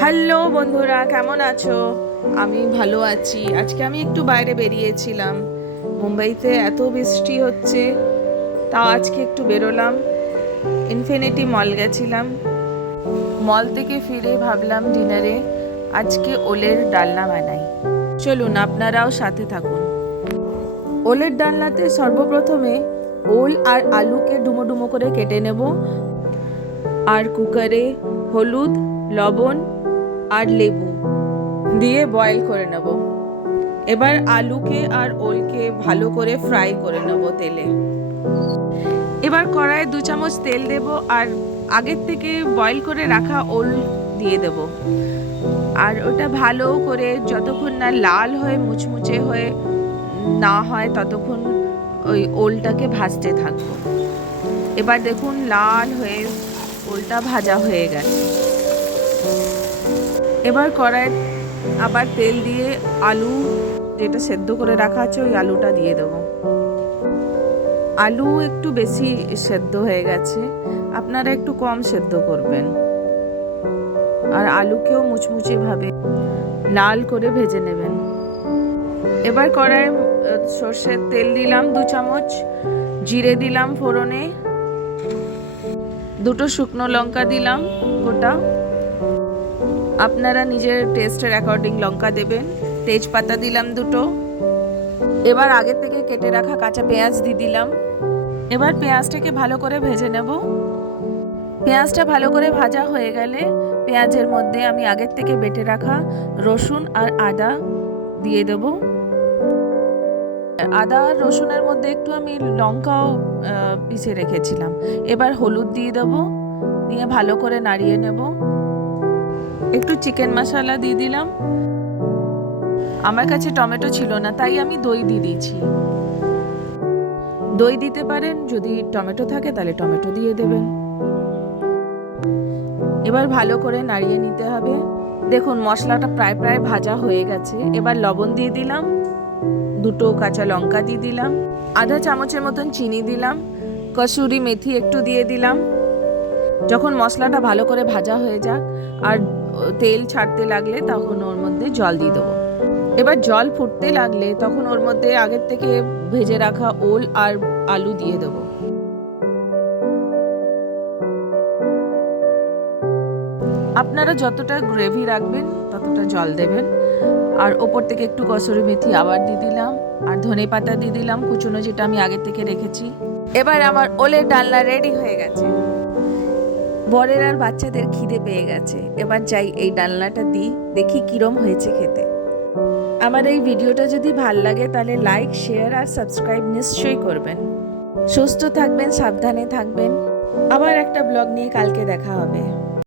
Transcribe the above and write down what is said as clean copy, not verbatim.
Hello বন্ধুরা, কেমন আছো? আমি ভালো আছি। আজকে আমি একটু বাইরে বেরিয়েছিলাম। মুম্বাইতে এত বৃষ্টি হচ্ছে, তাও আজকে একটু বেরোলাম। ইনফিনিটি মল গেছিলাম। মল থেকে ফিরে ভাবলাম ডিনারে আজকে ওলের ডালনা বানাই। চলুন আপনারাও সাথে থাকুন। ওলের ডালনাতে সর্বপ্রথমে ওল আর আলুকে ডুমো ডুমো করে কেটে নেব, আর কুকারে হলুদ, লবণ আর লেবু দিয়ে বয়েল করে নেব। এবার আলুকে আর ওলকে ভালো করে ফ্রাই করে নেব তেলে। এবার কড়াইয়ে 2 চামচ তেল দেব আর আগের থেকে বয়েল করে রাখা ওল দিয়ে দেব। আর ওটা ভালো করে যতক্ষণ না লাল হয়ে মুচমুচে হয়ে না হয় ততক্ষণ ওই ওলটাকে ভাজতে থাকবো। এবার দেখুন লাল হয়ে ওলটা ভাজা হয়ে গেছে। এবার কড়াইয়ে আবার তেল দিয়ে আলু যেটা সেদ্ধ করে রাখা আছে ওই আলুটা দিয়ে দেবো। আলু একটু বেশি সেদ্ধ হয়ে গেছে, আপনারা একটু কম সেদ্ধ করবেন। আর আলুকেও মুচমুচে ভাবে লাল করে ভেজে নেবেন। এবার কড়াইয়ে সর্ষের তেল দিলাম 2 চামচ, জিরে দিলাম ফোড়নে, 2 শুকনো লঙ্কা দিলাম গোটা, আপনারা নিজের টেস্টের অ্যাকর্ডিং লঙ্কা দেবেন। তেজপাতা দিলাম 2। এবার আগে থেকে কেটে রাখা কাঁচা পেঁয়াজ দিয়ে দিলাম। এবার পেঁয়াজটাকে ভালো করে ভেজে নেব। পেঁয়াজটা ভালো করে ভাজা হয়ে গেলে পেঁয়াজের মধ্যে আমি আগের থেকে বেটে রাখা রসুন আর আদা দিয়ে দেব। আদা আর রসুনের মধ্যে একটু আমি লঙ্কাও পিষে রেখেছিলাম। এবার হলুদ দিয়ে দেব, দিয়ে ভালো করে নাড়িয়ে নেব। একটু চিকেন মশলা দিয়ে দিলাম। আমার কাছে টমেটো ছিল না, তাই আমি দই দিয়ে দিয়েছি। দই দিতে পারেন, যদি টমেটো থাকে তাহলে টমেটো দিয়ে দেবেন। এবার ভালো করে নাড়িয়ে নিতে হবে। দেখুন মশলাটা প্রায় ভাজা হয়ে গেছে। এবার লবণ দিয়ে দিলাম, 2 কাঁচা লঙ্কা দিয়ে দিলাম, আধা চামচের মতন চিনি দিলাম, কসুরি মেথি একটু দিয়ে দিলাম। যখন মশলাটা ভালো করে ভাজা হয়ে যাক আর তেল ছাড়তে লাগলে তখন ওর মধ্যে জল দিয়ে দেবো। এবার জল ফুটতে লাগলে তখন ওর মধ্যে আগের থেকে ভেজে রাখা ওল আর আলু দিয়ে দেবো। আপনারা যতটা গ্রেভি রাখবেন ততটা জল দেবেন। আর ওপর থেকে একটু কসুরি মেথি আবার দিয়ে দিলাম, আর ধনে পাতা দিয়ে দিলাম কুচনো, যেটা আমি আগে থেকে রেখেছি। এবার আমার ওলের ডালনা রেডি হয়ে গেছে। বরের আর বাচ্চাদের খিদে পেয়ে গেছে। এবার যাই এই ডালনাটা দিই, দেখি কিরম হয়েছে খেতে। আমার এই ভিডিওটা যদি ভাল লাগে তাহলে লাইক, শেয়ার আর সাবস্ক্রাইব নিশ্চয়ই করবেন। সুস্থ থাকবেন, সাবধানে থাকবেন। আবার একটা ব্লগ নিয়ে কালকে দেখা হবে।